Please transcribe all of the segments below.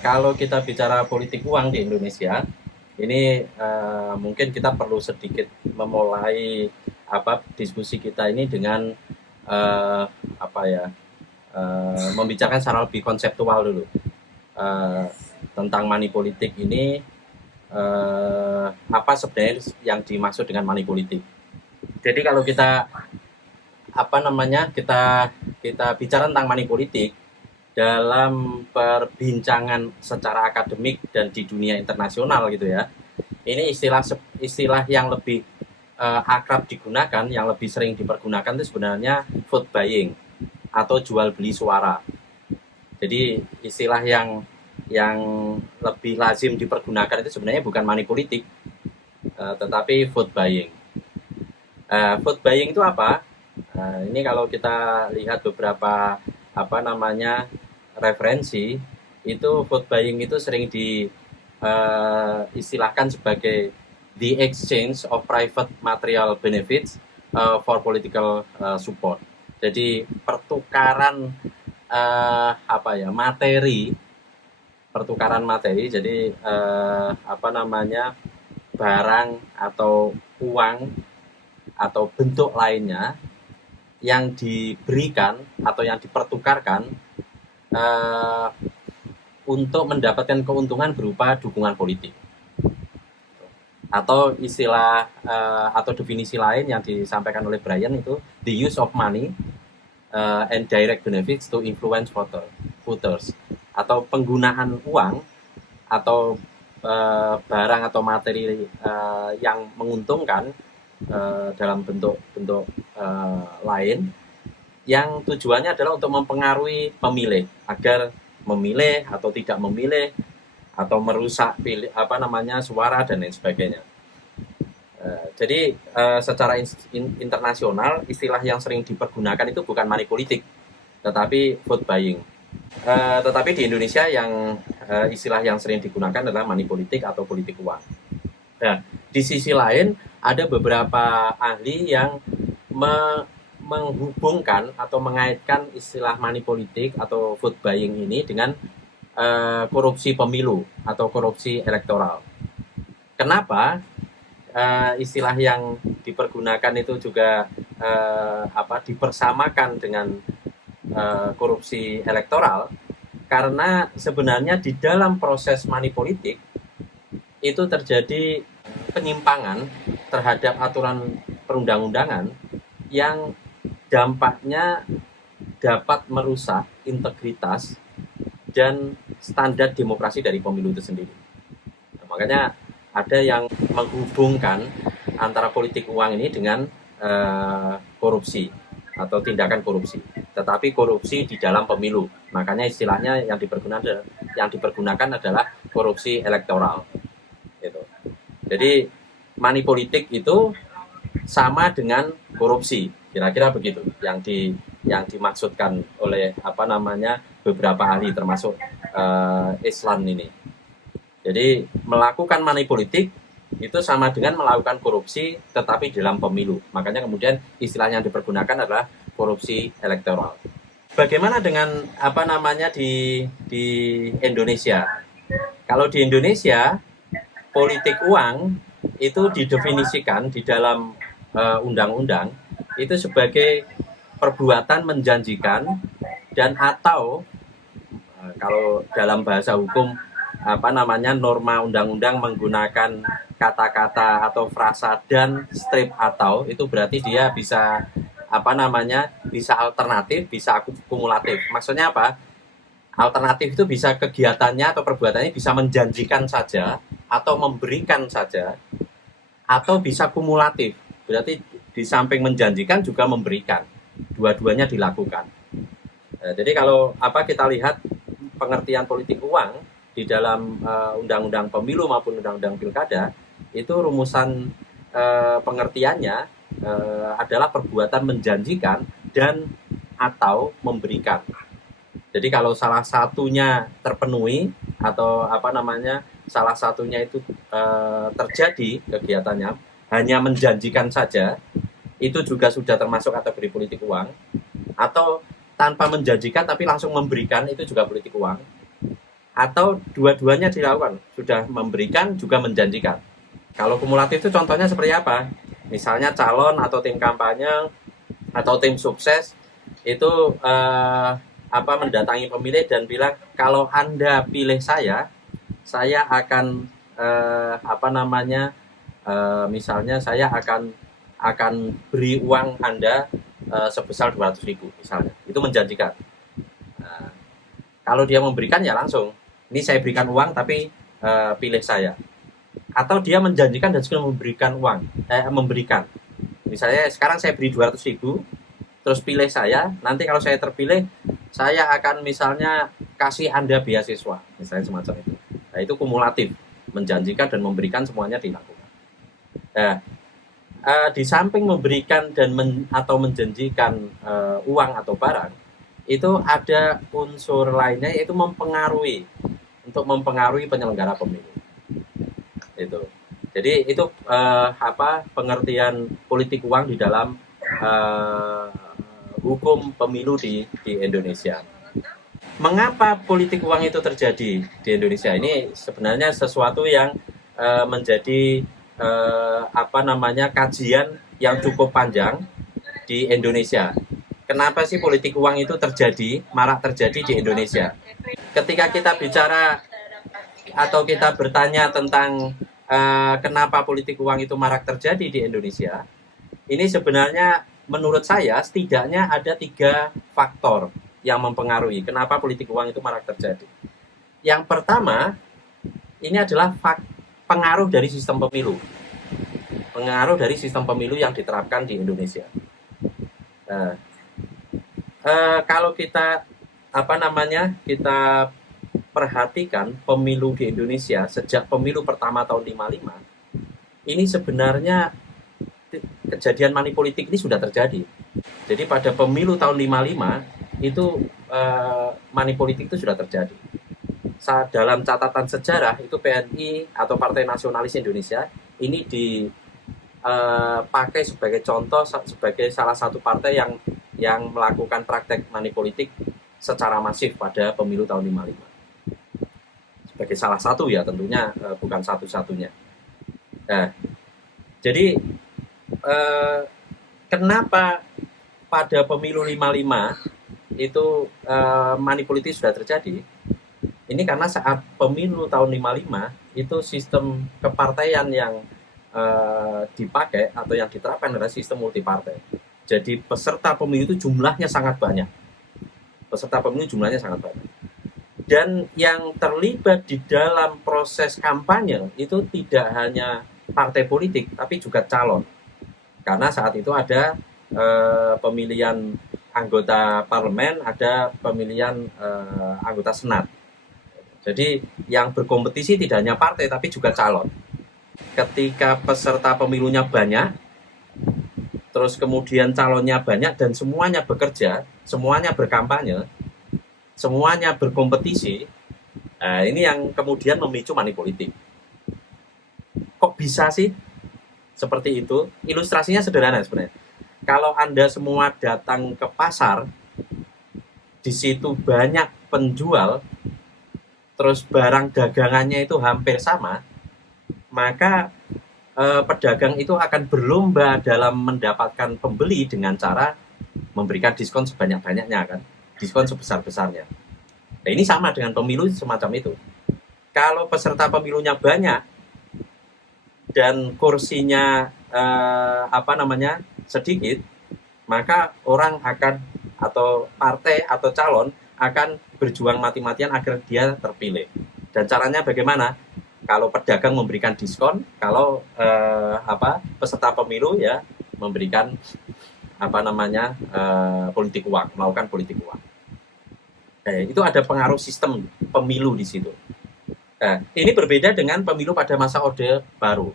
Kalau kita bicara politik uang di Indonesia, ini mungkin kita perlu sedikit memulai diskusi kita ini dengan eh, apa ya membicarakan secara lebih konseptual dulu eh, tentang money politik ini. Apa sebenarnya yang dimaksud dengan money politik? Jadi kalau kita kita kita bicara tentang money politik dalam perbincangan secara akademik dan di dunia internasional gitu ya. Ini istilah yang lebih akrab digunakan, yang lebih sering dipergunakan itu sebenarnya vote buying atau jual beli suara. Jadi istilah yang lebih lazim dipergunakan itu sebenarnya bukan money politik, tetapi vote buying. Vote buying itu apa? Ini kalau kita lihat beberapa referensi, itu vote buying itu sering istilahkan sebagai the exchange of private material benefits for political support. Jadi pertukaran materi, jadi barang atau uang atau bentuk lainnya yang diberikan atau yang dipertukarkan eh, untuk mendapatkan keuntungan berupa dukungan politik. Atau atau definisi lain yang disampaikan oleh Brian itu the use of money and direct benefits to influence voters, atau penggunaan uang atau barang atau materi yang menguntungkan dalam bentuk-bentuk lain, yang tujuannya adalah untuk mempengaruhi pemilih agar memilih atau tidak memilih atau merusak suara dan lain sebagainya. Jadi secara internasional istilah yang sering dipergunakan itu bukan money politik, tetapi vote buying. Tetapi di Indonesia istilah yang sering digunakan adalah money politik atau politik uang. Nah, di sisi lain ada beberapa ahli yang menghubungkan atau mengaitkan istilah money politik atau vote buying ini dengan korupsi pemilu atau korupsi elektoral. Kenapa istilah yang dipergunakan itu juga dipersamakan dengan korupsi elektoral? Karena sebenarnya di dalam proses money politik itu terjadi penyimpangan terhadap aturan perundang-undangan yang dampaknya dapat merusak integritas dan standar demokrasi dari pemilu itu sendiri. Nah, makanya ada yang menghubungkan antara politik uang ini dengan korupsi atau tindakan korupsi, tetapi korupsi di dalam pemilu. Makanya istilahnya yang dipergunakan adalah korupsi elektoral. Gitu. Jadi money politik itu sama dengan korupsi, kira-kira begitu yang dimaksudkan oleh beberapa ahli termasuk Islam ini. Jadi melakukan money politik itu sama dengan melakukan korupsi tetapi dalam pemilu. Makanya kemudian istilah yang dipergunakan adalah korupsi elektoral. Bagaimana dengan di Indonesia? Kalau di Indonesia politik uang itu didefinisikan di dalam undang-undang itu sebagai perbuatan menjanjikan dan atau kalau dalam bahasa hukum norma undang-undang menggunakan kata-kata atau frasa dan strip atau, itu berarti dia bisa bisa alternatif, bisa kumulatif. Maksudnya apa? Alternatif itu bisa kegiatannya atau perbuatannya bisa menjanjikan saja atau memberikan saja, atau bisa kumulatif. Berarti di samping menjanjikan juga memberikan. Dua-duanya dilakukan. Jadi kalau kita lihat pengertian politik uang di dalam undang-undang pemilu maupun undang-undang pilkada, itu rumusan pengertiannya adalah perbuatan menjanjikan dan atau memberikan. Jadi kalau salah satunya terpenuhi atau salah satunya itu terjadi kegiatannya hanya menjanjikan saja, itu juga sudah termasuk kategori politik uang. Atau tanpa menjanjikan tapi langsung memberikan, itu juga politik uang. atau dua-duanya dilakukan, sudah memberikan juga menjanjikan. Kalau kumulatif itu contohnya seperti apa? Misalnya calon atau tim kampanye atau tim sukses itu mendatangi pemilih dan bilang kalau Anda pilih saya akan misalnya saya akan beri uang Anda sebesar 200.000 misalnya. Itu menjanjikan. Nah, kalau dia memberikan ya langsung, ini saya berikan uang tapi pilih saya. Atau dia menjanjikan dan juga memberikan. Misalnya sekarang saya beri 200.000, terus pilih saya, nanti kalau saya terpilih, saya akan misalnya kasih Anda beasiswa, misalnya semacam itu. Nah, itu kumulatif, menjanjikan dan memberikan semuanya dilakukan. Nah, di samping memberikan dan atau menjanjikan uang atau barang, itu ada unsur lainnya yaitu mempengaruhi penyelenggara pemilu. Itu. Jadi itu pengertian politik uang di dalam hukum pemilu di Indonesia. Mengapa politik uang itu terjadi di Indonesia? Ini sebenarnya sesuatu yang menjadi kajian yang cukup panjang di Indonesia. Kenapa sih politik uang itu marak terjadi di Indonesia? Ketika kita bicara atau kita bertanya tentang kenapa politik uang itu marak terjadi di Indonesia, ini sebenarnya menurut saya setidaknya ada 3 faktor yang mempengaruhi kenapa politik uang itu marak terjadi. Yang pertama, ini adalah pengaruh dari sistem pemilu. Pengaruh dari sistem pemilu yang diterapkan di Indonesia. Kalau kita kita perhatikan pemilu di Indonesia sejak pemilu pertama tahun 55, ini sebenarnya kejadian manipolitik ini sudah terjadi. Jadi pada pemilu tahun 55 itu manipolitik itu sudah terjadi. Dalam catatan sejarah itu PNI atau Partai Nasionalis Indonesia ini dipakai sebagai contoh, sebagai salah satu partai yang melakukan praktek manipolitik secara masif pada pemilu tahun 55. Sebagai salah satu ya, tentunya bukan satu-satunya. Nah, jadi kenapa pada pemilu 55 itu manipolitik sudah terjadi? Ini karena saat pemilu tahun 55 itu sistem kepartaian yang dipakai atau yang diterapkan adalah sistem multipartai. Jadi peserta pemilu itu jumlahnya sangat banyak. Dan yang terlibat di dalam proses kampanye itu tidak hanya partai politik, tapi juga calon. Karena saat itu ada pemilihan anggota parlemen, ada pemilihan anggota senat. Jadi yang berkompetisi tidak hanya partai, tapi juga calon. Ketika peserta pemilunya banyak, terus kemudian calonnya banyak dan semuanya bekerja, semuanya berkampanye, semuanya berkompetisi, ini yang kemudian memicu manipolitik. Kok bisa sih seperti itu? Ilustrasinya sederhana sebenarnya. Kalau Anda semua datang ke pasar, di situ banyak penjual, terus barang dagangannya itu hampir sama, maka pedagang itu akan berlomba dalam mendapatkan pembeli dengan cara memberikan diskon sebanyak-banyaknya kan, diskon sebesar-besarnya. Nah, ini sama dengan pemilu semacam itu. Kalau peserta pemilunya banyak dan kursinya sedikit, maka orang akan atau partai atau calon akan berjuang mati-matian agar dia terpilih. Dan caranya bagaimana? Kalau pedagang memberikan diskon, kalau peserta pemilu ya memberikan politik uang, melakukan politik uang. Itu ada pengaruh sistem pemilu di situ. Ini berbeda dengan pemilu pada masa Orde Baru.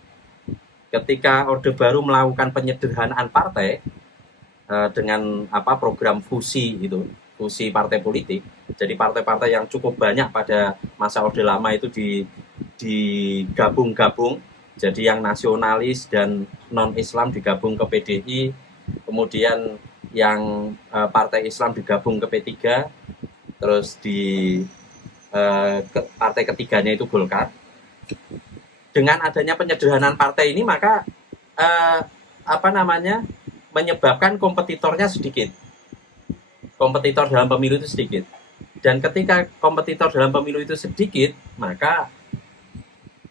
Ketika Orde Baru melakukan penyederhanaan partai dengan program fusi partai politik. Jadi partai-partai yang cukup banyak pada masa Orde Lama itu digabung-gabung. Jadi yang nasionalis dan non-Islam digabung ke PDI, kemudian yang partai Islam digabung ke P3, terus partai ketiganya itu Golkar. Dengan adanya penyederhanaan partai ini maka menyebabkan kompetitornya sedikit. Kompetitor dalam pemilu itu sedikit. Dan ketika kompetitor dalam pemilu itu sedikit, maka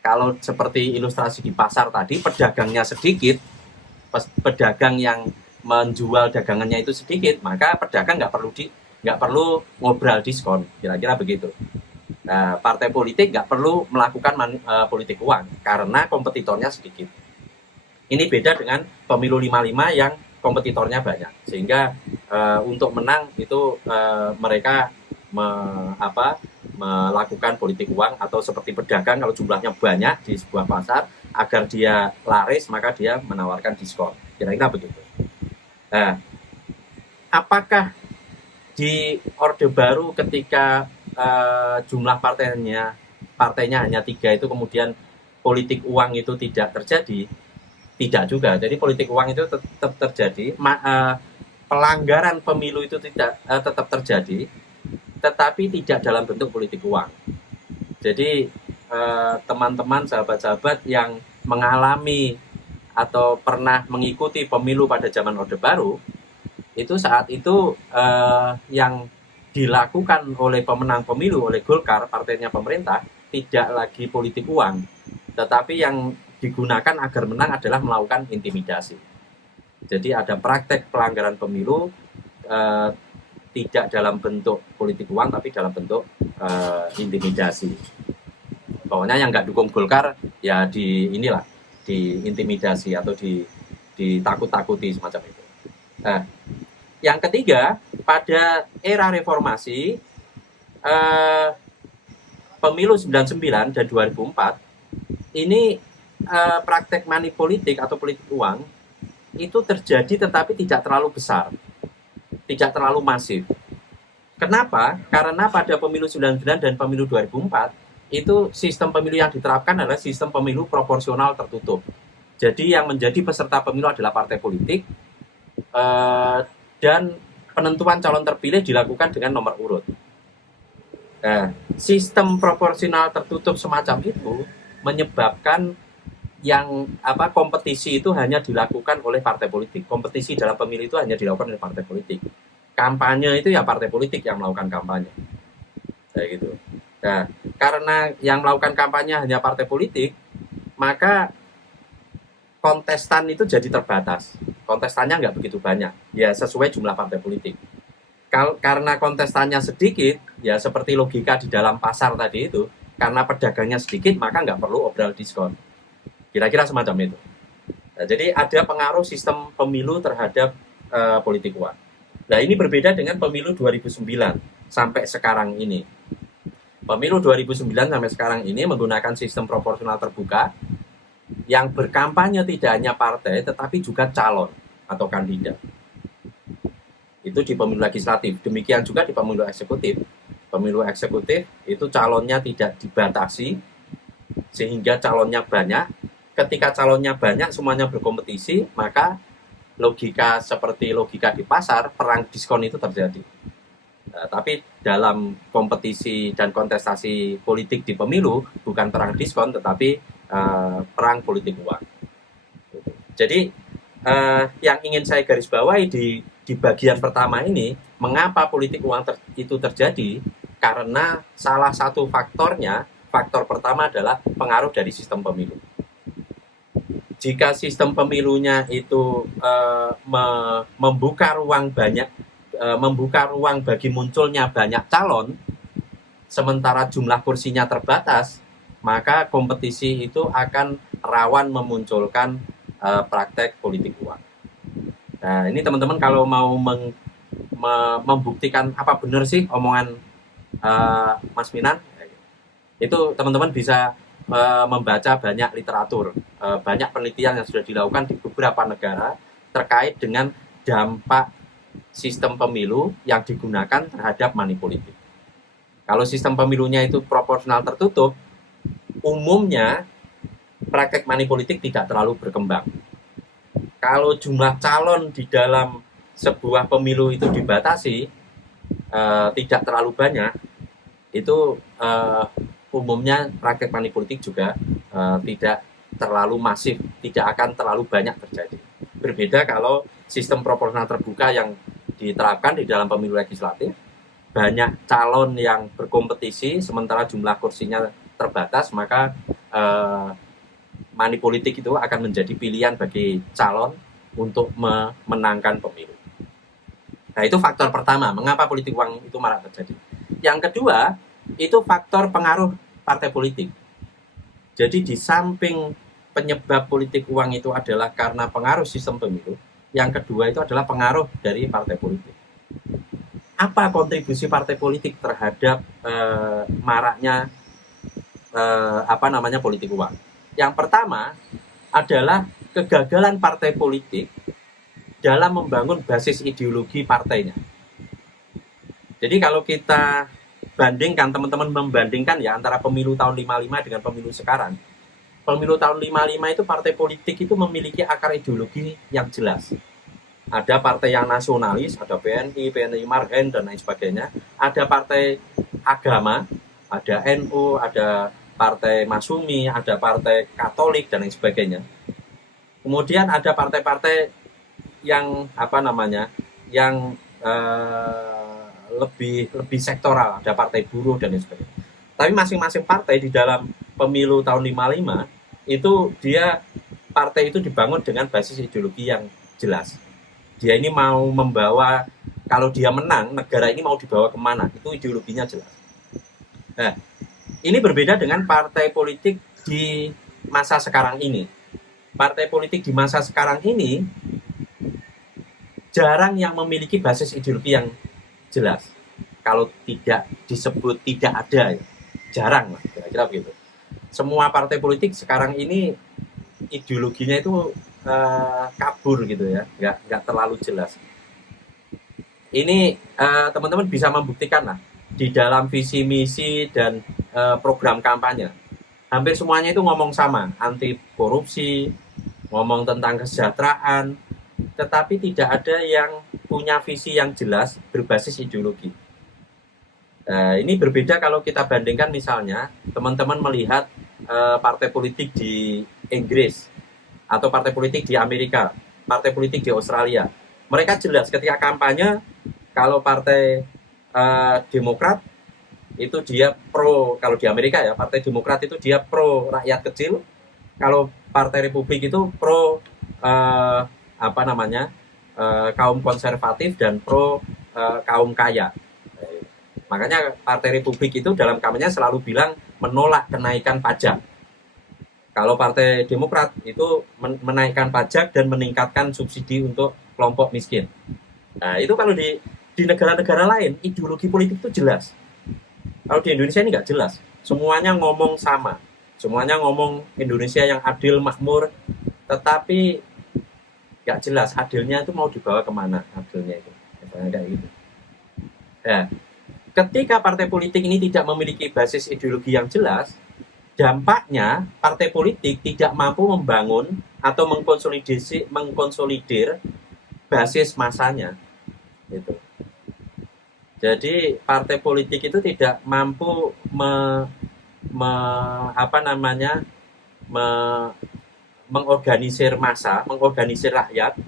kalau seperti ilustrasi di pasar tadi, pedagangnya sedikit, pedagang yang menjual dagangannya itu sedikit, maka pedagang nggak perlu ngobrol diskon, kira-kira begitu. Nah, partai politik nggak perlu melakukan politik uang karena kompetitornya sedikit. Ini beda dengan pemilu 55 yang kompetitornya banyak, sehingga untuk menang itu mereka melakukan politik uang, atau seperti pedagang kalau jumlahnya banyak di sebuah pasar, agar dia laris maka dia menawarkan diskon, kira-kira begitu. Nah, apakah di Orde Baru ketika jumlah partainya hanya 3 itu kemudian politik uang itu tidak terjadi? Tidak juga. Jadi politik uang itu tetap terjadi, pelanggaran pemilu itu tetap terjadi, tetapi tidak dalam bentuk politik uang. Jadi teman-teman, sahabat-sahabat yang mengalami atau pernah mengikuti pemilu pada zaman Orde Baru, itu saat itu yang dilakukan oleh pemenang pemilu, oleh Golkar, partainya pemerintah, tidak lagi politik uang, tetapi yang digunakan agar menang adalah melakukan intimidasi. Jadi ada praktek pelanggaran pemilu tidak dalam bentuk politik uang, tapi dalam bentuk intimidasi. Pokoknya yang nggak dukung Golkar ya diintimidasi atau ditakut-takuti semacam itu. Nah, yang ketiga, pada era reformasi, pemilu 99 dan 2004, ini praktek money politik atau politik uang itu terjadi tetapi tidak terlalu besar, tidak terlalu masif. Kenapa? Karena pada pemilu 99 dan pemilu 2004, itu sistem pemilu yang diterapkan adalah sistem pemilu proporsional tertutup. Jadi yang menjadi peserta pemilu adalah partai politik, dan penentuan calon terpilih dilakukan dengan nomor urut. Nah, sistem proporsional tertutup semacam itu menyebabkan kompetisi itu hanya dilakukan oleh partai politik. Kompetisi dalam pemilu itu hanya dilakukan oleh partai politik. Kampanye itu ya partai politik yang melakukan kampanye. Kayak gitu. Nah, karena yang melakukan kampanye hanya partai politik, maka kontestan itu jadi terbatas. Kontestannya nggak begitu banyak, ya sesuai jumlah partai politik. Karena kontestannya sedikit, ya seperti logika di dalam pasar tadi itu, karena pedagangnya sedikit, maka nggak perlu obral diskon. Kira-kira semacam itu. Nah, jadi ada pengaruh sistem pemilu terhadap politik uang. Nah, ini berbeda dengan pemilu 2009 sampai sekarang ini. Pemilu 2009 sampai sekarang ini menggunakan sistem proporsional terbuka, yang berkampanye tidak hanya partai tetapi juga calon atau kandidat. Itu di pemilu legislatif. Demikian juga di pemilu eksekutif. Pemilu eksekutif itu calonnya tidak dibatasi sehingga calonnya banyak. Ketika calonnya banyak, semuanya berkompetisi, maka logika seperti logika di pasar, perang diskon itu terjadi. Nah, tapi dalam kompetisi dan kontestasi politik di pemilu bukan perang diskon tetapi perang politik uang. Jadi yang ingin saya garis bawahi di bagian pertama ini, mengapa politik uang itu terjadi? Karena salah satu faktor pertama adalah pengaruh dari sistem pemilu. Jika sistem pemilunya itu membuka ruang bagi munculnya banyak calon, sementara jumlah kursinya terbatas, maka kompetisi itu akan rawan memunculkan praktek politik uang. Nah, ini teman-teman kalau mau membuktikan apa benar sih omongan Mas Minan, itu teman-teman bisa membaca banyak literatur, banyak penelitian yang sudah dilakukan di beberapa negara terkait dengan dampak sistem pemilu yang digunakan terhadap money politik. Kalau sistem pemilunya itu proporsional tertutup, umumnya praktek money politik tidak terlalu berkembang. Kalau jumlah calon di dalam sebuah pemilu itu dibatasi, tidak terlalu banyak, Itu umumnya praktek money politik juga tidak terlalu masif, tidak akan terlalu banyak terjadi. Berbeda kalau sistem proporsional terbuka yang diterapkan di dalam pemilu legislatif, banyak calon yang berkompetisi sementara jumlah kursinya terbatas, maka money politik itu akan menjadi pilihan bagi calon untuk memenangkan pemilu. Nah, itu faktor pertama, mengapa politik uang itu marak terjadi. Yang kedua, itu faktor pengaruh partai politik. Jadi di samping penyebab politik uang itu adalah karena pengaruh sistem pemilu, yang kedua itu adalah pengaruh dari partai politik. Apa kontribusi partai politik terhadap maraknya politik uang? Yang pertama adalah kegagalan partai politik dalam membangun basis ideologi partainya. Jadi kalau kita bandingkan, teman-teman membandingkan ya antara pemilu tahun 55 dengan pemilu sekarang. Pemilu tahun 55 itu partai politik itu memiliki akar ideologi yang jelas. Ada partai yang nasionalis, ada PNI Marhen dan lain sebagainya. Ada partai agama, ada NU, ada partai Masumi, ada partai Katolik dan lain sebagainya. Kemudian ada partai-partai yang yang lebih sektoral, ada partai buruh dan lain sebagainya. Tapi masing-masing partai di dalam pemilu tahun 55 itu partai itu dibangun dengan basis ideologi yang jelas. Dia ini mau membawa, kalau dia menang, negara ini mau dibawa kemana, itu ideologinya jelas. Nah, ini berbeda dengan partai politik di masa sekarang ini. Partai politik di masa sekarang ini jarang yang memiliki basis ideologi yang jelas. Kalau tidak disebut tidak ada, ya, jarang lah, kira-kira begitu. Semua partai politik sekarang ini ideologinya itu kabur gitu ya, nggak terlalu jelas. Ini teman-teman bisa membuktikan lah di dalam visi misi dan program kampanye. Hampir semuanya itu ngomong sama, anti korupsi, ngomong tentang kesejahteraan, tetapi tidak ada yang punya visi yang jelas berbasis ideologi. Ini berbeda kalau kita bandingkan misalnya teman-teman melihat partai politik di Inggris atau partai politik di Amerika, partai politik di Australia. Mereka jelas ketika kampanye, kalau partai Demokrat itu dia pro, kalau di Amerika ya, partai Demokrat itu dia pro rakyat kecil, kalau partai Republik itu pro kaum konservatif dan pro kaum kaya. Makanya partai Republik itu dalam kampanye selalu bilang menolak kenaikan pajak. Kalau partai Demokrat itu menaikkan pajak dan meningkatkan subsidi untuk kelompok miskin. Nah, itu kalau di negara-negara lain ideologi politik itu jelas. Kalau di Indonesia ini nggak jelas. Semuanya ngomong sama. Semuanya ngomong Indonesia yang adil, makmur, tetapi nggak jelas adilnya itu mau dibawa kemana adilnya itu. Kayak gitu. Nah, ketika partai politik ini tidak memiliki basis ideologi yang jelas, dampaknya partai politik tidak mampu membangun atau mengkonsolidir basis masanya. Gitu. Jadi partai politik itu tidak mampu mengorganisir massa, mengorganisir rakyat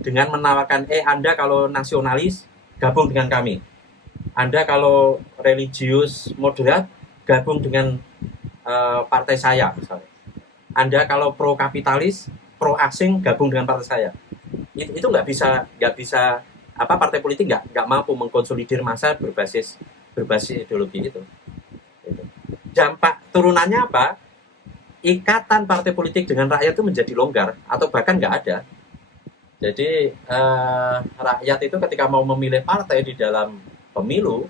dengan menawarkan, Anda kalau nasionalis gabung dengan kami. Anda kalau religius moderat gabung dengan partai saya misalnya. Anda kalau pro kapitalis, pro asing gabung dengan partai saya. Itu nggak bisa partai politik nggak mampu mengkonsolidir massa berbasis ideologi itu. Dampak turunannya apa? Ikatan partai politik dengan rakyat itu menjadi longgar atau bahkan nggak ada. Jadi rakyat itu ketika mau memilih partai di dalam pemilu,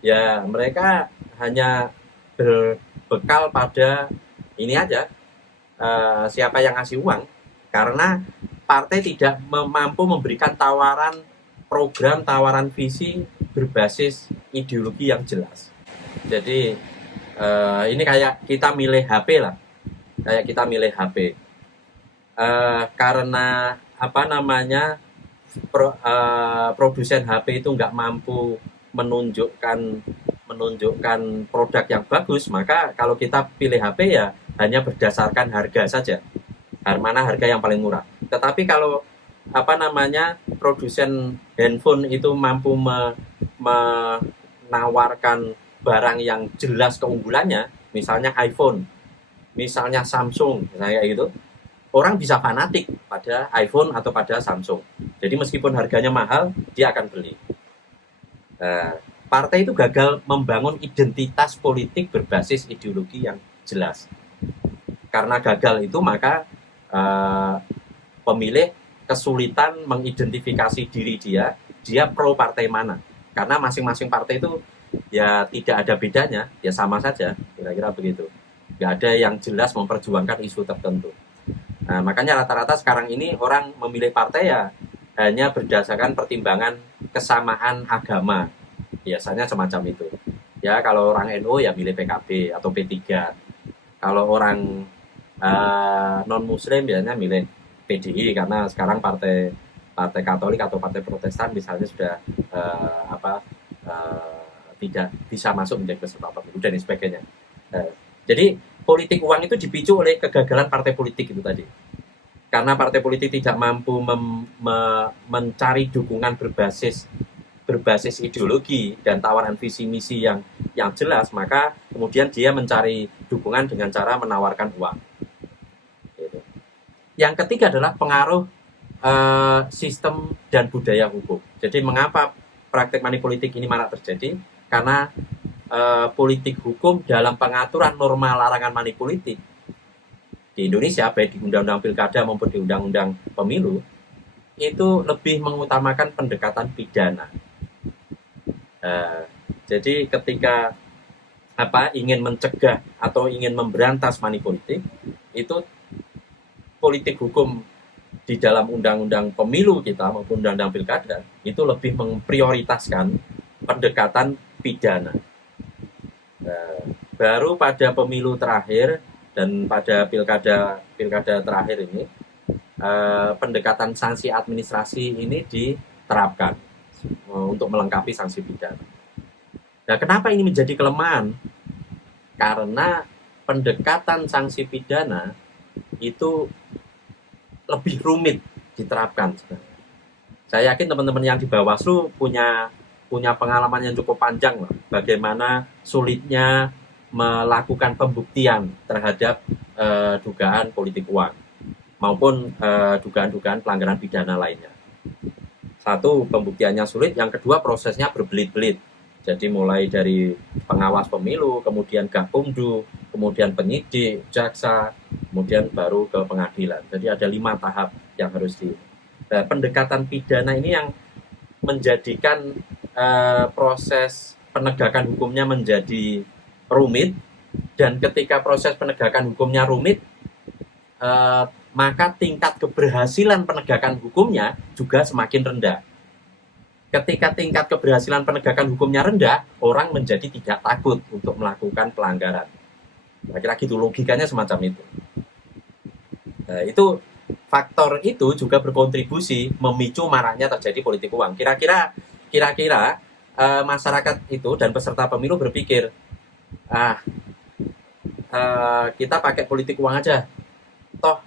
ya mereka hanya berbekal pada ini aja, siapa yang ngasih uang, karena partai tidak mampu memberikan tawaran program, tawaran visi berbasis ideologi yang jelas. Jadi ini kayak kita milih HP lah, karena produsen HP itu nggak mampu menunjukkan menunjukkan produk yang bagus, maka kalau kita pilih HP ya hanya berdasarkan harga saja. Mana harga yang paling murah. Tetapi kalau produsen handphone itu mampu menawarkan barang yang jelas keunggulannya, misalnya iPhone, misalnya Samsung, kayak gitu, orang bisa fanatik pada iPhone atau pada Samsung. Jadi meskipun harganya mahal, dia akan beli. Partai itu gagal membangun identitas politik berbasis ideologi yang jelas. Karena gagal itu, maka pemilih kesulitan mengidentifikasi diri dia pro partai mana. Karena masing-masing partai itu ya tidak ada bedanya, ya sama saja, kira-kira begitu. Nggak ada yang jelas memperjuangkan isu tertentu. Nah, makanya rata-rata sekarang ini orang memilih partai ya hanya berdasarkan pertimbangan kesamaan agama. Biasanya semacam itu. Ya, kalau orang NU ya milih PKB atau P3. Kalau orang non-muslim biasanya milih PDI, karena sekarang partai Katolik atau partai Protestan misalnya sudah tidak bisa masuk menjadi peserta pemilu dan sebagainya. Jadi politik uang itu dipicu oleh kegagalan partai politik itu tadi. Karena partai politik tidak mampu mencari dukungan berbasis ideologi dan tawaran visi misi yang jelas, maka kemudian dia mencari dukungan dengan cara menawarkan uang. Yang ketiga adalah pengaruh sistem dan budaya hukum. Jadi mengapa praktek manipolitik ini marak terjadi? Karena politik hukum dalam pengaturan norma larangan manipolitik di Indonesia, baik di Undang-Undang Pilkada maupun di Undang-Undang Pemilu, itu lebih mengutamakan pendekatan pidana. Jadi ketika ingin mencegah atau ingin memberantas manipolitik, itu politik hukum di dalam undang-undang pemilu kita maupun undang-undang pilkada itu lebih memprioritaskan pendekatan pidana. Baru pada pemilu terakhir dan pada pilkada terakhir ini pendekatan sanksi administrasi ini diterapkan untuk melengkapi sanksi pidana. Nah, kenapa ini menjadi kelemahan? Karena pendekatan sanksi pidana itu lebih rumit diterapkan. Saya yakin teman-teman yang di Bawaslu punya pengalaman yang cukup panjang lah, bagaimana sulitnya melakukan pembuktian terhadap dugaan politik uang maupun dugaan-dugaan pelanggaran pidana lainnya. Satu, pembuktiannya sulit. Yang kedua, prosesnya berbelit-belit. Jadi mulai dari pengawas pemilu, kemudian Gakumdu, kemudian penyidik, jaksa, kemudian baru ke pengadilan. Jadi ada 5 tahap yang harus pendekatan pidana ini yang menjadikan proses penegakan hukumnya menjadi rumit, dan ketika proses penegakan hukumnya rumit, maka tingkat keberhasilan penegakan hukumnya juga semakin rendah. Ketika tingkat keberhasilan penegakan hukumnya rendah, orang menjadi tidak takut untuk melakukan pelanggaran. Kira-kira gitu, logikanya semacam itu. Nah, itu faktor itu juga berkontribusi memicu maraknya terjadi politik uang. Kira-kira masyarakat itu dan peserta pemilu berpikir, kita pakai politik uang aja, toh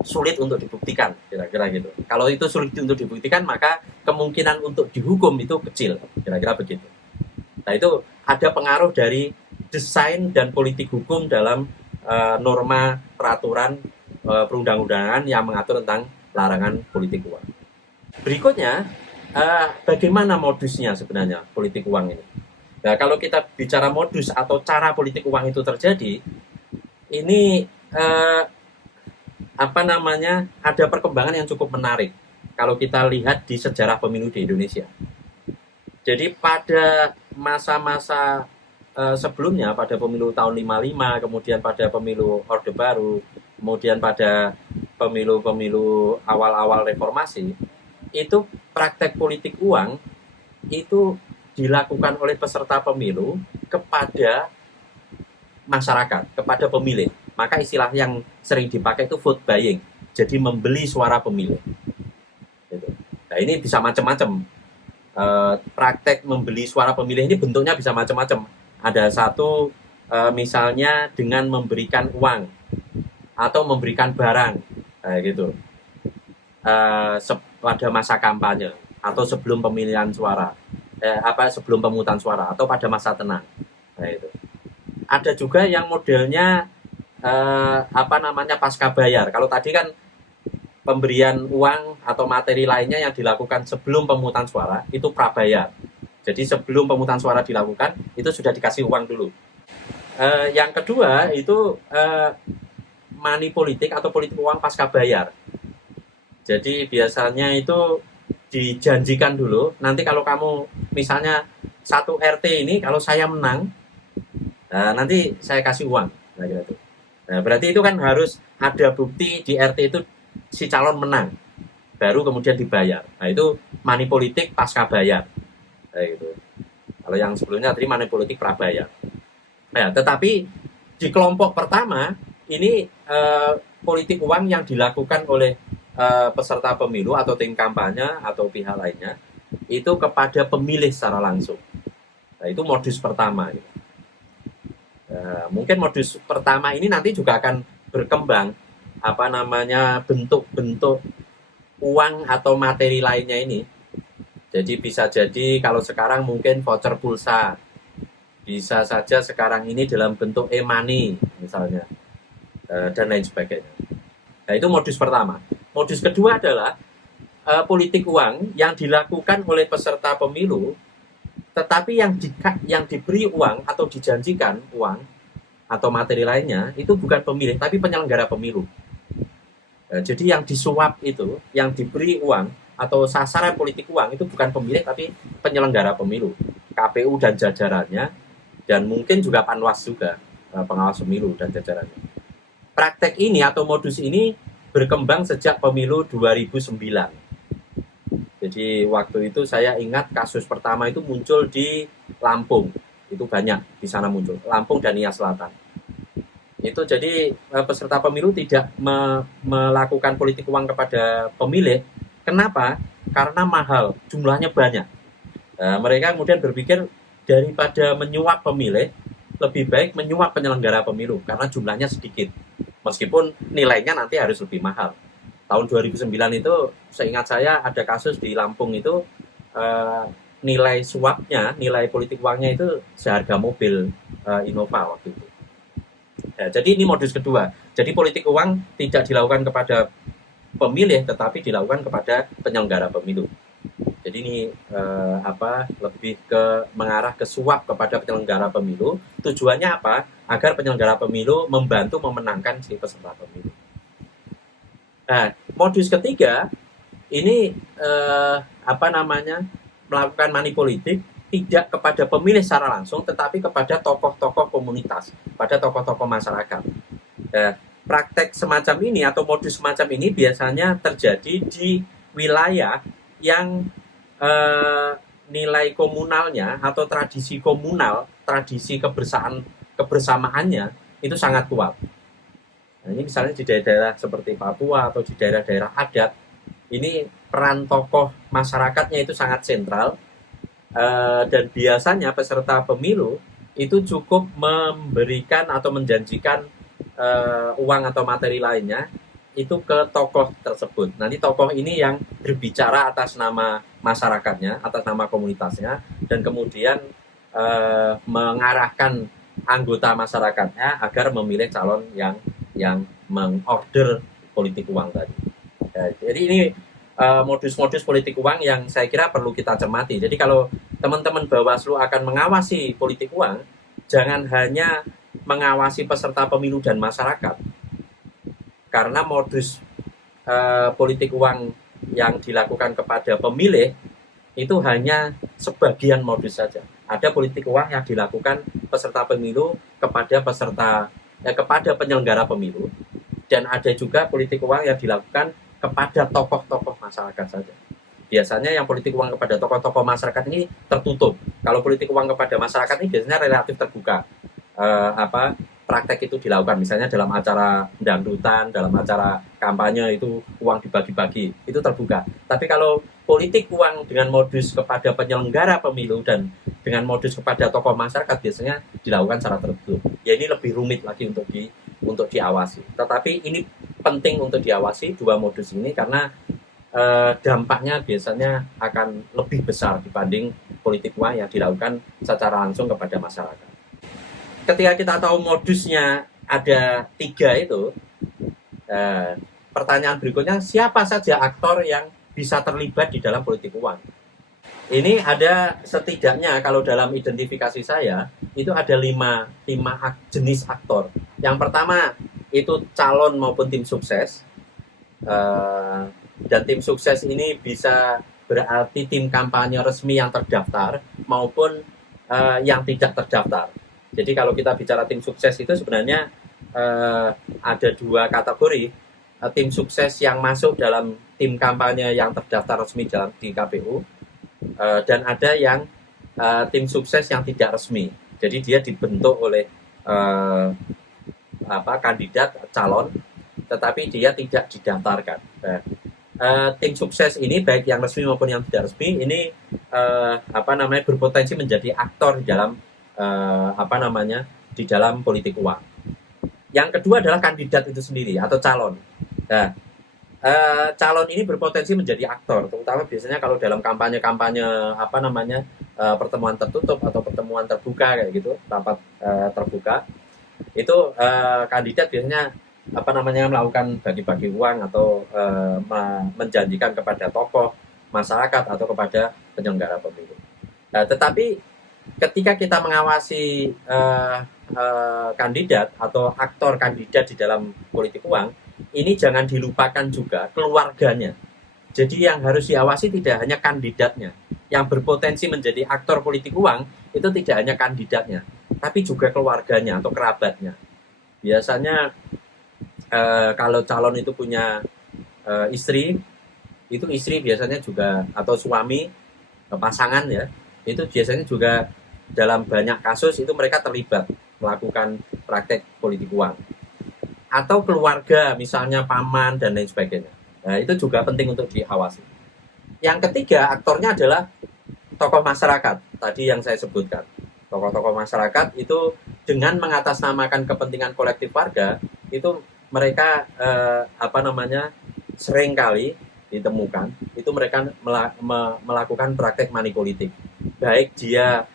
sulit untuk dibuktikan, kira-kira gitu. Kalau itu sulit untuk dibuktikan, maka kemungkinan untuk dihukum itu kecil, kira-kira begitu. Nah, itu ada pengaruh dari desain dan politik hukum dalam norma peraturan perundang-undangan yang mengatur tentang larangan politik uang. Berikutnya, bagaimana modusnya sebenarnya politik uang ini? Nah, kalau kita bicara modus atau cara politik uang itu terjadi, ini ada perkembangan yang cukup menarik kalau kita lihat di sejarah pemilu di Indonesia. Jadi pada masa-masa sebelumnya, pada pemilu tahun 55, kemudian pada pemilu Orde Baru, kemudian pada pemilu-pemilu awal-awal reformasi, itu praktek politik uang itu dilakukan oleh peserta pemilu kepada masyarakat, kepada pemilih. Maka istilah yang sering dipakai itu vote buying, jadi membeli suara pemilih. Gitu. Nah, ini bisa macam-macam praktek membeli suara pemilih ini bentuknya bisa macam-macam. Ada satu misalnya dengan memberikan uang atau memberikan barang gitu pada masa kampanye atau sebelum pemilihan suara, sebelum pemungutan suara atau pada masa tenang. Itu. Ada juga yang modelnya pasca bayar. Kalau tadi kan pemberian uang atau materi lainnya yang dilakukan sebelum pemungutan suara itu prabayar. Jadi sebelum pemungutan suara dilakukan itu sudah dikasih uang dulu. Yang kedua itu money politik atau politik uang pasca bayar. Jadi biasanya itu dijanjikan dulu. Nanti kalau kamu misalnya satu RT ini kalau saya menang, nanti saya kasih uang. Nah, berarti itu kan harus ada bukti di RT itu si calon menang, baru kemudian dibayar. Nah itu money politik pasca bayar. Gitu. Kalau yang sebelumnya tadi money politik prabayar. Nah, tetapi di kelompok pertama ini politik uang yang dilakukan oleh peserta pemilu atau tim kampanye atau pihak lainnya itu kepada pemilih secara langsung. Nah, itu modus pertama. Gitu. Mungkin modus pertama ini nanti juga akan berkembang bentuk-bentuk uang atau materi lainnya ini. Jadi bisa jadi kalau sekarang mungkin voucher pulsa, bisa saja sekarang ini dalam bentuk e-money misalnya, dan lain sebagainya. Nah itu modus pertama. Modus kedua adalah politik uang yang dilakukan oleh peserta pemilu, tetapi yang diberi uang atau dijanjikan uang atau materi lainnya itu bukan pemilih tapi penyelenggara pemilu. Jadi yang disuap itu, yang diberi uang atau sasaran politik uang itu bukan pemilih tapi penyelenggara pemilu, KPU dan jajarannya, dan mungkin juga Panwas juga, pengawas pemilu dan jajarannya. Praktek ini atau modus ini berkembang sejak pemilu 2009. Jadi waktu itu saya ingat kasus pertama itu muncul di Lampung, itu banyak di sana muncul, Lampung dan Nia Selatan. Itu jadi peserta pemilu tidak melakukan politik uang kepada pemilih. Kenapa? Karena mahal, jumlahnya banyak. Mereka kemudian berpikir daripada menyuap pemilih, lebih baik menyuap penyelenggara pemilu karena jumlahnya sedikit. Meskipun nilainya nanti harus lebih mahal. Tahun 2009 itu seingat saya ada kasus di Lampung itu nilai suapnya, nilai politik uangnya itu seharga mobil Innova waktu itu. Ya, jadi ini modus kedua. Jadi politik uang tidak dilakukan kepada pemilih, tetapi dilakukan kepada penyelenggara pemilu. Jadi ini lebih mengarah ke suap kepada penyelenggara pemilu. Tujuannya apa? Agar penyelenggara pemilu membantu memenangkan si peserta pemilu. Nah, modus ketiga ini melakukan money politik tidak kepada pemilih secara langsung, tetapi kepada tokoh-tokoh komunitas, pada tokoh-tokoh masyarakat. Praktek semacam ini atau modus semacam ini biasanya terjadi di wilayah yang nilai komunalnya atau tradisi komunal, tradisi kebersamaannya itu sangat kuat. Nah, ini misalnya di daerah-daerah seperti Papua atau di daerah-daerah adat, ini peran tokoh masyarakatnya itu sangat sentral. Dan biasanya peserta pemilu itu cukup memberikan atau menjanjikan uang atau materi lainnya itu ke tokoh tersebut. Nanti tokoh ini yang berbicara atas nama masyarakatnya, atas nama komunitasnya, dan kemudian mengarahkan anggota masyarakatnya agar memilih calon yang mengorder politik uang tadi. Jadi ini modus-modus politik uang yang saya kira perlu kita cermati. Jadi kalau teman-teman Bawaslu akan mengawasi politik uang, jangan hanya mengawasi peserta pemilu dan masyarakat. Karena modus politik uang yang dilakukan kepada pemilih itu hanya sebagian modus saja. Ada politik uang yang dilakukan peserta pemilu kepada penyelenggara pemilu, dan ada juga politik uang yang dilakukan kepada tokoh-tokoh masyarakat saja. Biasanya yang politik uang kepada tokoh-tokoh masyarakat ini tertutup. Kalau politik uang kepada masyarakat ini biasanya relatif terbuka. praktek itu dilakukan, misalnya dalam acara dangdutan, dalam acara kampanye itu uang dibagi-bagi, itu terbuka. Tapi kalau politik uang dengan modus kepada penyelenggara pemilu dan dengan modus kepada tokoh masyarakat biasanya dilakukan secara tertutup. Ya ini lebih rumit lagi untuk diawasi. Tetapi ini penting untuk diawasi dua modus ini karena dampaknya biasanya akan lebih besar dibanding politik uang yang dilakukan secara langsung kepada masyarakat. Ketika kita tahu modusnya ada 3 itu, pertanyaan berikutnya, siapa saja aktor yang bisa terlibat di dalam politik uang? Ini ada setidaknya kalau dalam identifikasi saya itu ada 5 jenis aktor. Yang pertama itu calon maupun tim sukses. Dan tim sukses ini bisa berarti tim kampanye resmi yang terdaftar maupun yang tidak terdaftar. Jadi kalau kita bicara tim sukses itu sebenarnya ada 2 kategori. Tim sukses yang masuk dalam tim kampanye yang terdaftar resmi di KPU, dan ada yang tim sukses yang tidak resmi. Jadi dia dibentuk oleh kandidat calon, tetapi dia tidak didaftarkan. Tim sukses ini baik yang resmi maupun yang tidak resmi ini berpotensi menjadi aktor di dalam di dalam politik uang. Yang kedua adalah kandidat itu sendiri atau calon. Nah, calon ini berpotensi menjadi aktor, terutama biasanya kalau dalam kampanye pertemuan tertutup atau pertemuan terbuka kayak gitu, rapat terbuka. Itu kandidat biasanya melakukan bagi-bagi uang atau menjanjikan kepada tokoh masyarakat atau kepada penyelenggara pemilu. Tetapi ketika kita mengawasi kandidat atau aktor kandidat di dalam politik uang, ini jangan dilupakan juga keluarganya. Jadi yang harus diawasi tidak hanya kandidatnya. Yang berpotensi menjadi aktor politik uang itu tidak hanya kandidatnya, tapi juga keluarganya atau kerabatnya. Biasanya kalau calon itu punya istri, itu istri biasanya juga atau suami, pasangan ya, itu biasanya juga dalam banyak kasus itu mereka terlibat melakukan praktek politik uang. Atau keluarga, misalnya paman dan lain sebagainya. Nah, itu juga penting untuk diawasi. Yang ketiga, aktornya adalah tokoh masyarakat. Tadi yang saya sebutkan. Tokoh-tokoh masyarakat itu dengan mengatasnamakan kepentingan kolektif warga, itu mereka seringkali ditemukan, itu mereka melakukan praktek money politik. Baik dia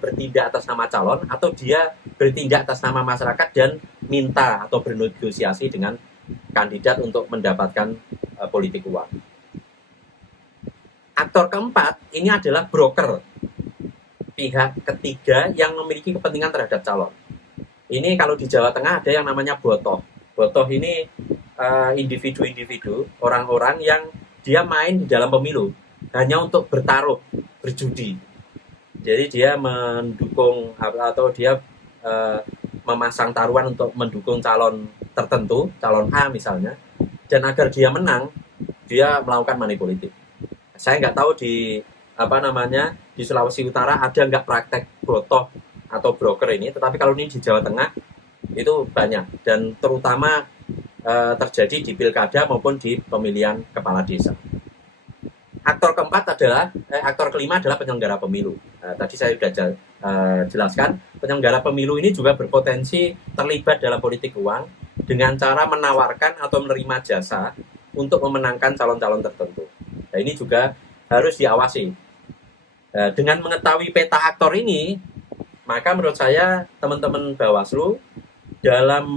bertindak atas nama calon atau dia bertindak atas nama masyarakat dan minta atau bernegosiasi dengan kandidat untuk mendapatkan politik uang. Aktor keempat ini adalah broker, pihak ketiga yang memiliki kepentingan terhadap calon. Ini kalau di Jawa Tengah ada yang namanya botoh. Botoh ini individu-individu, orang-orang yang dia main di dalam pemilu hanya untuk bertaruh, berjudi. Jadi dia mendukung atau dia memasang taruhan untuk mendukung calon tertentu, calon A misalnya, dan agar dia menang, dia melakukan money politik. Saya nggak tahu di Sulawesi Utara ada nggak praktek botoh atau broker ini, tetapi kalau ini di Jawa Tengah itu banyak dan terutama terjadi di pilkada maupun di pemilihan kepala desa. Aktor kelima adalah penyelenggara pemilu. Tadi saya sudah jelaskan, penyelenggara pemilu ini juga berpotensi terlibat dalam politik uang dengan cara menawarkan atau menerima jasa untuk memenangkan calon-calon tertentu. Nah, ini juga harus diawasi. Dengan mengetahui peta aktor ini, maka menurut saya teman-teman Bawaslu dalam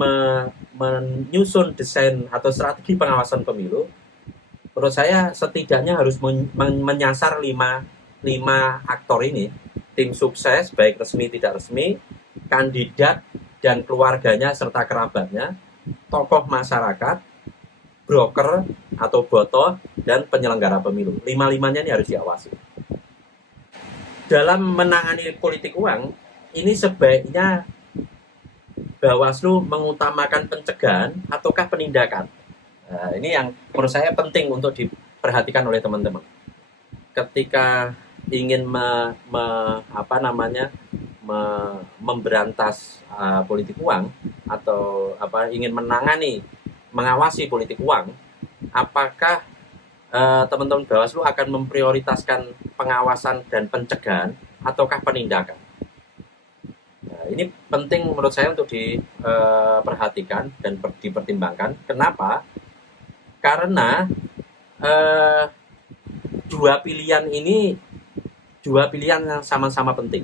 menyusun desain atau strategi pengawasan pemilu, menurut saya setidaknya harus menyasar 5 aktor ini, tim sukses baik resmi tidak resmi, kandidat dan keluarganya serta kerabatnya, tokoh masyarakat, broker atau botoh, dan penyelenggara pemilu. 5-limanya ini harus diawasi. Dalam menangani politik uang, ini sebaiknya Bawaslu mengutamakan pencegahan ataukah penindakan. Nah, ini yang menurut saya penting untuk diperhatikan oleh teman-teman. Ketika ingin memberantas politik uang atau ingin mengawasi politik uang, apakah teman-teman Bawaslu akan memprioritaskan pengawasan dan pencegahan ataukah penindakan? Nah, ini penting menurut saya untuk diperhatikan dan dipertimbangkan. Kenapa? Karena dua pilihan yang sama-sama penting.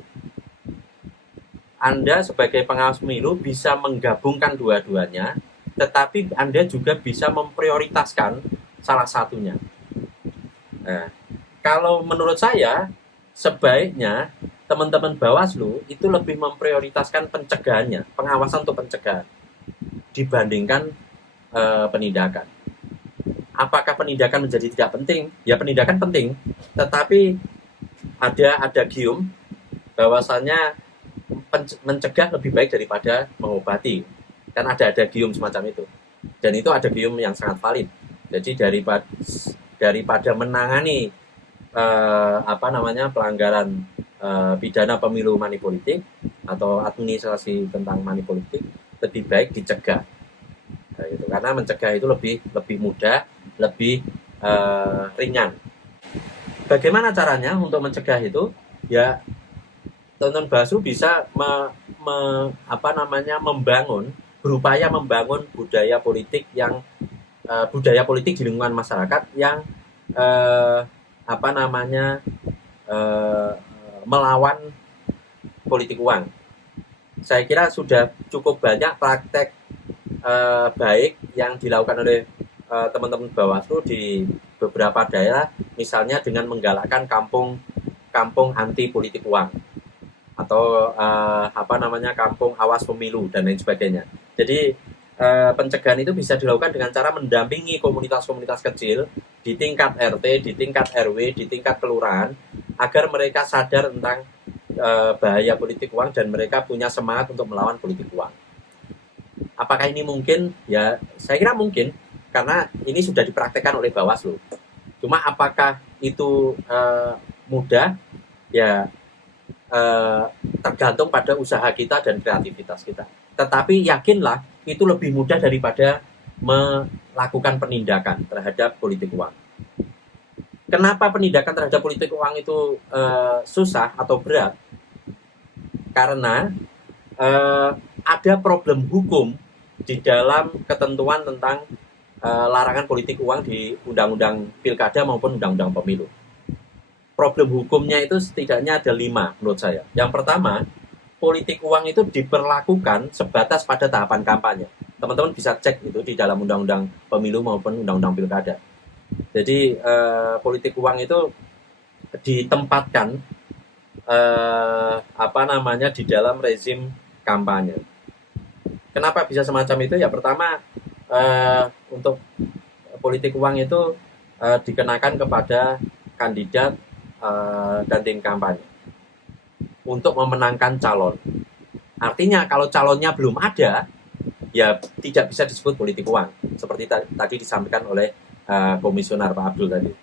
Anda sebagai pengawas pemilu bisa menggabungkan dua-duanya, tetapi Anda juga bisa memprioritaskan salah satunya. Nah, kalau menurut saya, sebaiknya teman-teman Bawaslu itu lebih memprioritaskan pencegahannya, pengawasan untuk pencegahan, dibandingkan penindakan. Apakah penindakan menjadi tidak penting? Ya, penindakan penting, tetapi ada gium bahwasannya mencegah lebih baik daripada mengobati. Kan ada gium semacam itu. Dan itu ada gium yang sangat valid. Jadi daripada menangani pelanggaran pidana pemilu manipolitik atau administrasi tentang manipolitik, lebih baik dicegah. Nah, gitu. Karena mencegah itu lebih mudah, lebih ringan. Bagaimana caranya untuk mencegah itu? Ya, teman-teman Bawaslu bisa berupaya membangun budaya politik di lingkungan masyarakat yang melawan politik uang. Saya kira sudah cukup banyak praktek baik yang dilakukan oleh teman-teman Bawaslu di beberapa daerah, misalnya dengan menggalakkan kampung anti politik uang atau kampung awas pemilu dan lain sebagainya. Jadi pencegahan itu bisa dilakukan dengan cara mendampingi komunitas-komunitas kecil di tingkat RT, di tingkat RW, di tingkat kelurahan, agar mereka sadar tentang bahaya politik uang dan mereka punya semangat untuk melawan politik uang. Apakah ini mungkin? Ya, saya kira mungkin, karena ini sudah dipraktekkan oleh Bawaslu. Cuma apakah itu mudah? Ya, tergantung pada usaha kita dan kreativitas kita. Tetapi yakinlah, itu lebih mudah daripada melakukan penindakan terhadap politik uang. Kenapa penindakan terhadap politik uang itu susah atau berat? Karena ada problem hukum di dalam ketentuan tentang larangan politik uang di Undang-Undang Pilkada maupun Undang-Undang Pemilu. Problem hukumnya itu setidaknya ada 5 menurut saya. Yang pertama, politik uang itu diperlakukan sebatas pada tahapan kampanye. Teman-teman bisa cek itu di dalam Undang-Undang Pemilu maupun Undang-Undang Pilkada. Jadi politik uang itu ditempatkan di dalam rezim kampanye. Kenapa bisa semacam itu? Ya, pertama, untuk politik uang itu dikenakan kepada kandidat dan tim kampanye untuk memenangkan calon. Artinya kalau calonnya belum ada, ya tidak bisa disebut politik uang. Seperti tadi disampaikan oleh Komisioner Pak Abdul tadi.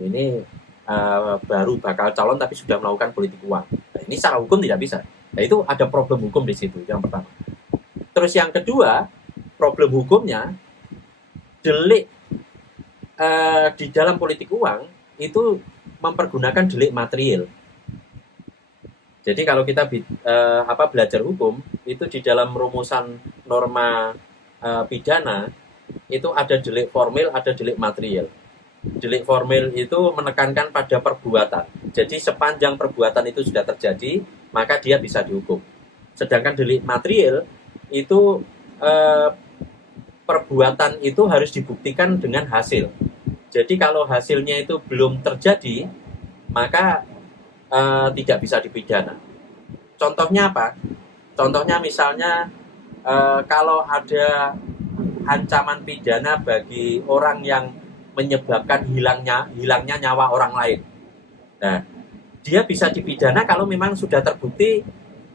Ini baru bakal calon tapi sudah melakukan politik uang. Nah, ini secara hukum tidak bisa. Nah, itu ada problem hukum di situ, yang pertama. Terus yang kedua, problem hukumnya, delik di dalam politik uang itu mempergunakan delik material. Jadi kalau kita belajar hukum, itu di dalam rumusan norma pidana, itu ada delik formil, ada delik material. Delik formil itu menekankan pada perbuatan. Jadi sepanjang perbuatan itu sudah terjadi, maka dia bisa dihukum. Sedangkan delik material itu perbuatan itu harus dibuktikan dengan hasil. Jadi kalau hasilnya itu belum terjadi, maka tidak bisa dipidana. Contohnya apa? Contohnya misalnya kalau ada ancaman pidana bagi orang yang menyebabkan hilangnya nyawa orang lain. Nah, dia bisa dipidana kalau memang sudah terbukti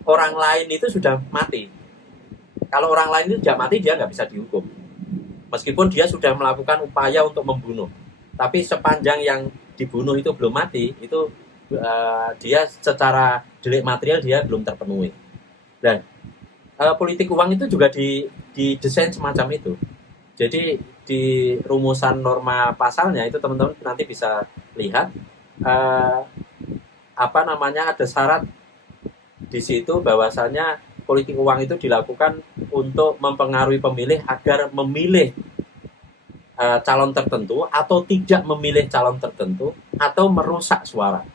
orang lain itu sudah mati. Kalau orang lain itu tidak mati, dia nggak bisa dihukum. Meskipun dia sudah melakukan upaya untuk membunuh. Tapi sepanjang yang dibunuh itu belum mati, itu dia secara delik material dia belum terpenuhi. Dan politik uang itu juga didesain semacam itu. Jadi di rumusan norma pasalnya itu teman-teman nanti bisa lihat ada syarat di situ bahwasanya politik uang itu dilakukan untuk mempengaruhi pemilih agar memilih calon tertentu atau tidak memilih calon tertentu atau merusak suara.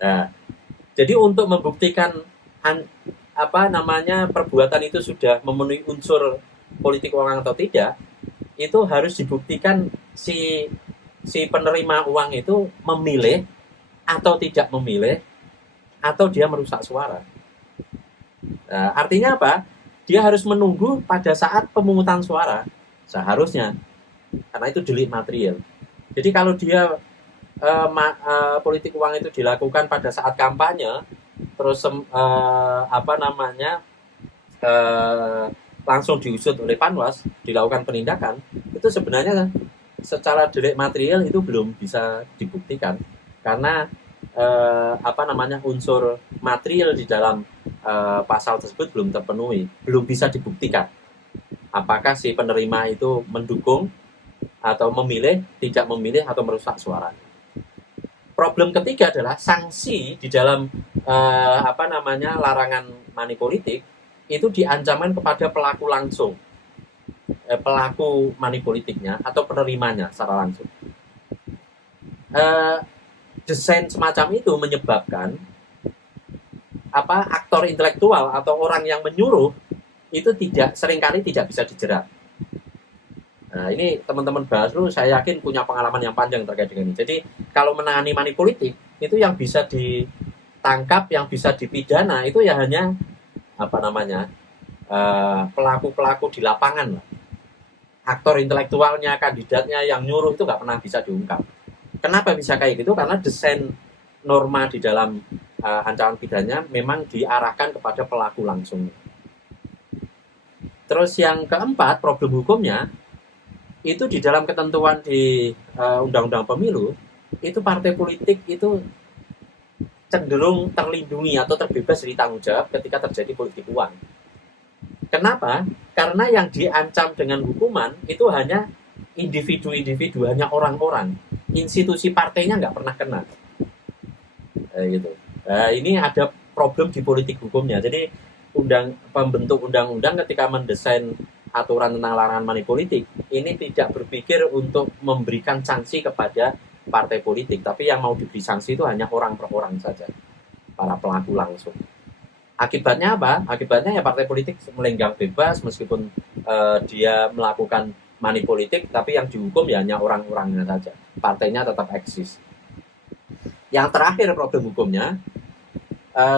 Nah, jadi untuk membuktikan perbuatan itu sudah memenuhi unsur politik uang atau tidak, itu harus dibuktikan si penerima uang itu memilih atau tidak memilih atau dia merusak suara. Nah, artinya apa? Dia harus menunggu pada saat pemungutan suara seharusnya, karena itu delik material. Jadi kalau dia politik uang itu dilakukan pada saat kampanye, terus langsung diusut oleh Panwas, dilakukan penindakan, itu sebenarnya secara delik material itu belum bisa dibuktikan karena unsur material di dalam pasal tersebut belum terpenuhi, belum bisa dibuktikan apakah si penerima itu mendukung atau memilih, tidak memilih atau merusak suaranya. Problem ketiga adalah sanksi di dalam larangan money politik itu diancamkan kepada pelaku langsung, pelaku money politiknya atau penerimanya secara langsung. Desain semacam itu menyebabkan aktor intelektual atau orang yang menyuruh itu seringkali tidak bisa dijerat. Nah, ini teman-teman Bawaslu saya yakin punya pengalaman yang panjang terkait dengan ini. Jadi kalau menangani money politik itu yang bisa ditangkap, yang bisa dipidana itu ya hanya pelaku-pelaku di lapangan. Aktor intelektualnya, kandidatnya yang nyuruh itu nggak pernah bisa diungkap. Kenapa bisa kayak gitu? Karena desain norma di dalam ancaman pidananya memang diarahkan kepada pelaku langsung. Terus yang keempat, problem hukumnya itu di dalam ketentuan di Undang-Undang Pemilu itu partai politik itu cenderung terlindungi atau terbebas dari tanggung jawab ketika terjadi politik uang. Kenapa? Karena yang diancam dengan hukuman itu hanya individu-individu, hanya orang-orang. Institusi partainya nggak pernah kena. Gitu. Ini ada problem di politik hukumnya. Jadi pembentuk undang-undang ketika mendesain aturan tentang larangan money politik ini tidak berpikir untuk memberikan sanksi kepada partai politik, tapi yang mau diberi sanksi itu hanya orang per orang saja, para pelaku langsung. Akibatnya apa? Akibatnya ya partai politik melenggang bebas meskipun dia melakukan money politik, tapi yang dihukum ya hanya orang-orangnya saja. Partainya tetap eksis. Yang terakhir problem hukumnya,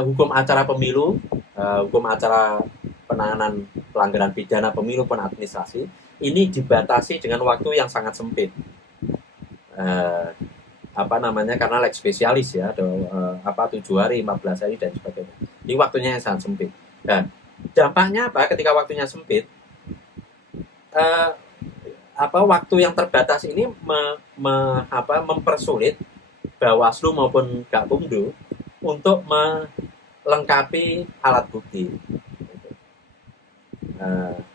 hukum acara pemilu, hukum acara penanganan pelanggaran pidana pemilu pun administrasi, ini dibatasi dengan waktu yang sangat sempit. Karena lex spesialis ya, 7 hari, 14 hari dan sebagainya. Ini waktunya yang sangat sempit. Nah, dampaknya apa ketika waktunya sempit? Waktu yang terbatas ini mempersulit Bawaslu maupun Gakumdu untuk melengkapi alat bukti.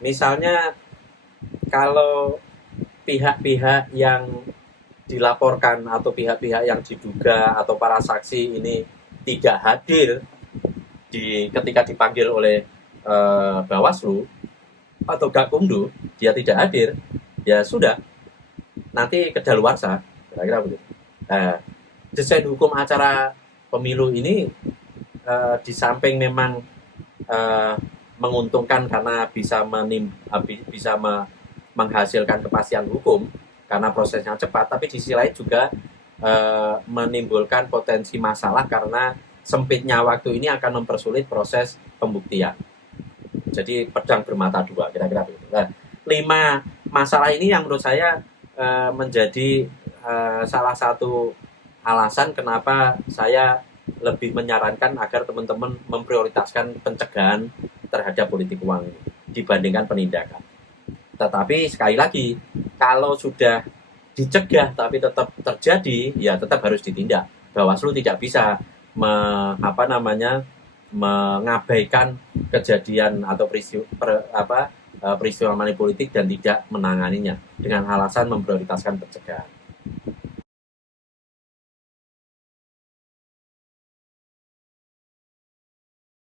Misalnya kalau pihak-pihak yang dilaporkan atau pihak-pihak yang diduga atau para saksi ini tidak hadir ketika dipanggil oleh Bawaslu atau Gakumdu, dia tidak hadir, ya sudah, nanti kedaluarsa, kira-kira begitu. Desain hukum acara pemilu ini di samping memang menguntungkan karena bisa menghasilkan kepastian hukum karena prosesnya cepat, tapi di sisi lain juga menimbulkan potensi masalah karena sempitnya waktu ini akan mempersulit proses pembuktian. Jadi pedang bermata dua, kira-kira begitu. Nah, 5 masalah ini yang menurut saya menjadi salah satu alasan kenapa saya lebih menyarankan agar teman-teman memprioritaskan pencegahan terhadap politik uang dibandingkan penindakan. Tetapi sekali lagi, kalau sudah dicegah tapi tetap terjadi, ya tetap harus ditindak. Bawaslu tidak bisa mengabaikan kejadian atau peristiwa money politik dan tidak menanganinya dengan alasan memprioritaskan pencegahan.